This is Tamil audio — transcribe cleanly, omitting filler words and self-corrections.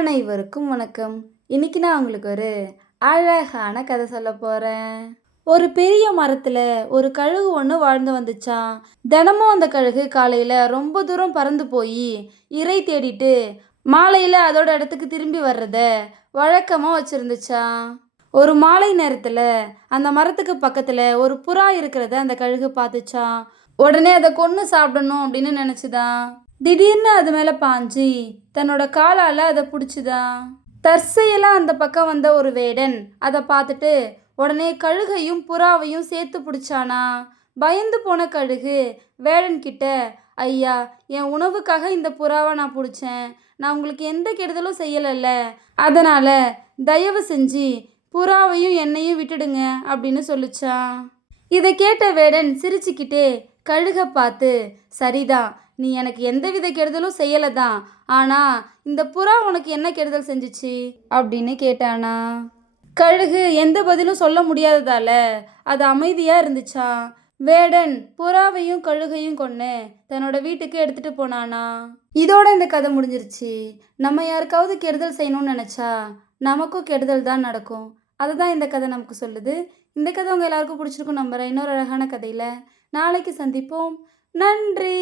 அனைவருக்கும் வணக்கம். இன்னைக்கு நான் உங்களுக்கு ஒரு அழகான கதை சொல்ல போறேன். ஒரு பெரிய மரத்துல ஒரு கழுகு ஒன்று வாழ்ந்து வந்துச்சாம். தினமும் அந்த கழுகு காலையில ரொம்ப தூரம் பறந்து போய் இரை தேடிட்டு மாலையில அதோட இடத்துக்கு திரும்பி வர்றத வழக்கமா வச்சிருந்துச்சாம். ஒரு மாலை நேரத்துல அந்த மரத்துக்கு பக்கத்துல ஒரு புறா இருக்கிறத அந்த கழுகு பார்த்துச்சாம். உடனே அதை கொன்று சாப்பிடணும் அப்படின்னு நினைச்சுதான். திடீர்னு அது மேல பாஞ்சு தன்னோட காலால அதை பிடிச்சுதான். தற்செயலா அந்த பக்கம் வந்த ஒரு வேடன் அதை பார்த்துட்டு உடனே கழுகையும் புறாவையும் சேர்த்து பிடிச்சானா. பயந்து போன கழுகு வேடன் கிட்ட, ஐயா, என் உணவுக்காக இந்த புறாவை நான் பிடிச்சேன். நான் உங்களுக்கு எந்த கெடுதலும் செய்யலைல்ல, அதனால தயவு செஞ்சு புறாவையும் என்னையும் விட்டுடுங்க அப்படின்னு சொல்லிச்சான். இதை கேட்ட வேடன் சிரிச்சுக்கிட்டே கழுகை பார்த்து, சரிதான், நீ எனக்கு எந்தவித கெடுதலும் செய்யலை தான், ஆனால் இந்த புறா உனக்கு என்ன கெடுதல் செஞ்சிச்சு அப்படின்னு கேட்டானா. கழுகு எந்த பதிலும் சொல்ல முடியாததால அது அமைதியாக இருந்துச்சான். வேடன் புறாவையும் கழுகையும் கொண்டு தன்னோட வீட்டுக்கு எடுத்துட்டு போனானா. இதோட இந்த கதை முடிஞ்சிருச்சு. நம்ம யாருக்காவது கெடுதல் செய்யணும்னு நினச்சா நமக்கும் கெடுதல் தான் நடக்கும். அதுதான் இந்த கதை நமக்கு சொல்லுது. இந்த கதை உங்கள் எல்லாருக்கும் பிடிச்சிருக்கும் நம்புகிறேன். இன்னொரு அழகான கதையில் நாளைக்கு சந்திப்போம். நன்றி.